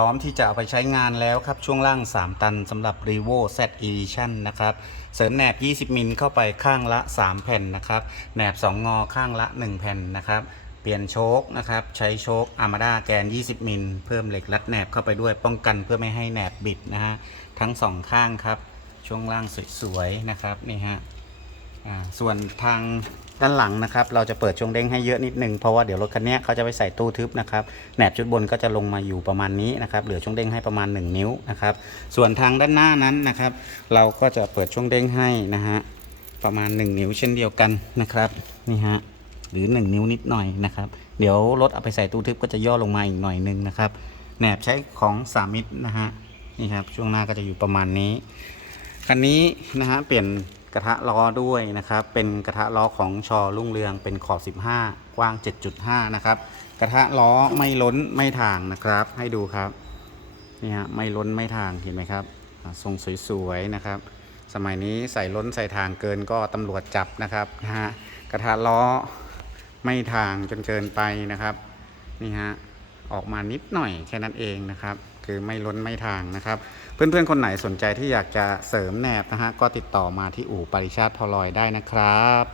พร้อมที่จะเอาไปใช้งานแล้วครับ ช่วงล่าง 3 ตันสำหรับ r e v o Z Edition นะครับ เสริมแหนบ 20 มิลเข้าไปข้างละ 3 แผ่นนะครับ แหนบ 2 งอข้างละ 1 แผ่นนะครับ เปลี่ยนโชคนะครับ ใช้โชค Armada แกน 20 มิล เพิ่มเหล็กรัดแหนบเข้าไปด้วยป้องกันเพื่อไม่ให้แหนบบิดนะฮะ ทั้งสองข้างครับ ช่วงล่างสวยๆนะครับนี่ฮะ ส่วนทางด้านหลังนะครับ เราจะเปิดช่วงเด้งให้เยอะนิดนึงเพราะว่าเดี๋ยวรถคันนี้เขาจะไปใส่ตู้ทึบนะครับแหนบชุดบนก็จะลงมาอยู่ประมาณนี้นะครับเหลือช่วงเด้งให้ประมาณ 1 นิ้วนะครับส่วนทางด้านหน้านั้นนะครับ เราก็จะเปิดช่วงเด้งให้นะฮะประมาณ 1 นิ้วเช่นเดียวกันนะครับนี่ฮะหรือ 1 นิ้วนิดหน่อยนะครับ เดี๋ยวรถเอาไปใส่ตู้ทึบก็จะย่อลงมาอีกหน่อยนึงนะครับแหนบใช้ของสามิตรนะฮะนี่ครับช่วงหน้าก็จะอยู่ประมาณนี้คันนี้นะฮะเปลี่ยน กระทะล้อด้วยนะครับ เป็นกระทะล้อของชอรุ่งเรืองเป็นขอบ 15 กว้าง 7.5 นะครับ กระทะล้อไม่ล้นไม่ถ่างนะครับ ให้ดูครับนี่ฮะไม่ล้นไม่ถ่างเห็นไหมครับ ทรงสวยๆนะครับ สมัยนี้ใส่ล้นใส่ถ่างเกินก็ตำรวจจับนะครับนะฮะกระทะล้อไม่ถ่างจนเกินไปนะครับนี่ฮะออกมานิดหน่อยแค่นั้นเองนะครับ คือไม่ล้นไม่ทางนะครับ เพื่อนๆ คนไหนสนใจที่อยากจะเสริมแหนบนะฮะก็ติดต่อมาที่อู่ปริชาติพอลอยได้นะครับ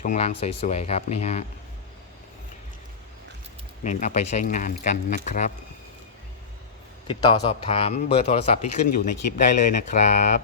ช่วงล่างสวยๆครับนี่ฮะเน้นเอาไปใช้งานกันนะครับ ติดต่อสอบถามเบอร์โทรศัพท์ที่ขึ้นอยู่ในคลิปได้เลยนะครับ